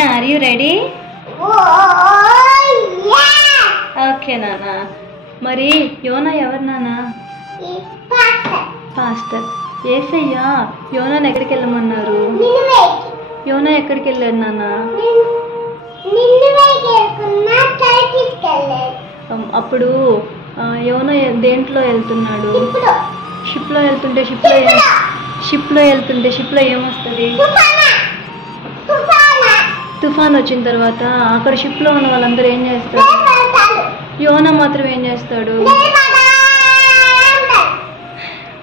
Dhanya are you ready? Okay నాన్న. మరి యోనా ఎవరు నాన్న? పాస్టర్. యేసయ్యా యోనాని ఎక్కడికి వెళ్ళమన్నారు? యోనా ఎక్కడికి వెళ్ళాడు నాన్న? అప్పుడు యోనా దేంట్లో వెళ్తున్నాడు? షిప్లో వెళ్తుంటే షిప్లో ఏమొస్తుంది? తుఫాన్ వచ్చిన తర్వాత అక్కడ షిప్లో ఉన్న వాళ్ళందరూ ఏం చేస్తారు? యోనా మాత్రం ఏం చేస్తాడు?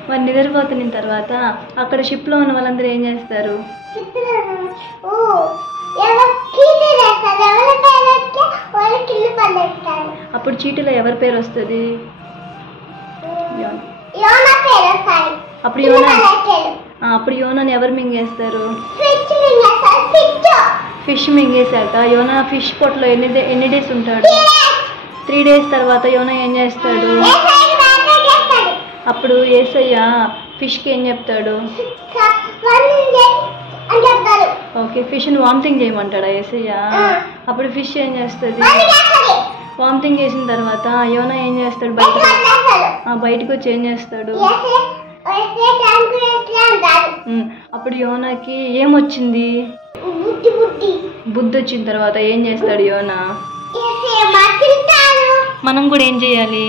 మరి నిద్రపోతున్న తర్వాత అక్కడ షిప్లో ఉన్న వాళ్ళందరూ ఏం చేస్తారు? అప్పుడు చీటీలో ఎవరి పేరు వస్తుంది? అప్పుడు యోనాని ఎవరు మింగేస్తారు? ఫిష్ మింగేశాక యోనా ఫిష్ పొట్లో ఎన్ని డేస్ ఉంటాడు? 3 డేస్ తర్వాత యోనా ఏం చేస్తాడు? అప్పుడు యేసయ్య ఫిష్కి ఏం చెప్తాడు? ఓకే, ఫిష్ని వామిటింగ్ చేయమంటాడా యేసయ్య? అప్పుడు ఫిష్ ఏం చేస్తుంది? వామిటింగ్ చేసిన తర్వాత యోనా ఏం చేస్తాడు? బయటకు వచ్చి ఏం చేస్తాడు? అప్పుడు యోనాకి ఏమొచ్చింది? బుద్ధి వచ్చిన తర్వాత ఏం చేస్తాడు యోనా? మనం కూడా ఏం చేయాలి?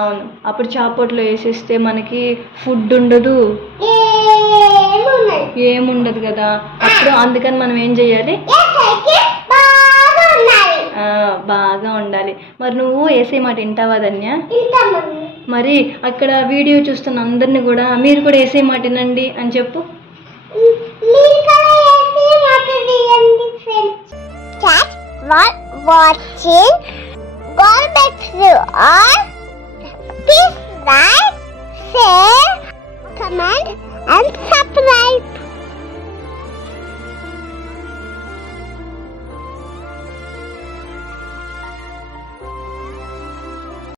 అవును, అప్పుడు చాపట్లో వేసేస్తే మనకి ఫుడ్ ఉండదు, ఏముండదు కదా. అప్పుడు అందుకని మనం ఏం చేయాలి? బాగా ఉండాలి. మరి నువ్వు యేసే మాట వింటావా ధన్య? మరి అక్కడ వీడియో చూస్తున్న అందరినీ కూడా మీరు కూడా యేసే మాట వినండి అని చెప్పు. Watching. God bless you all.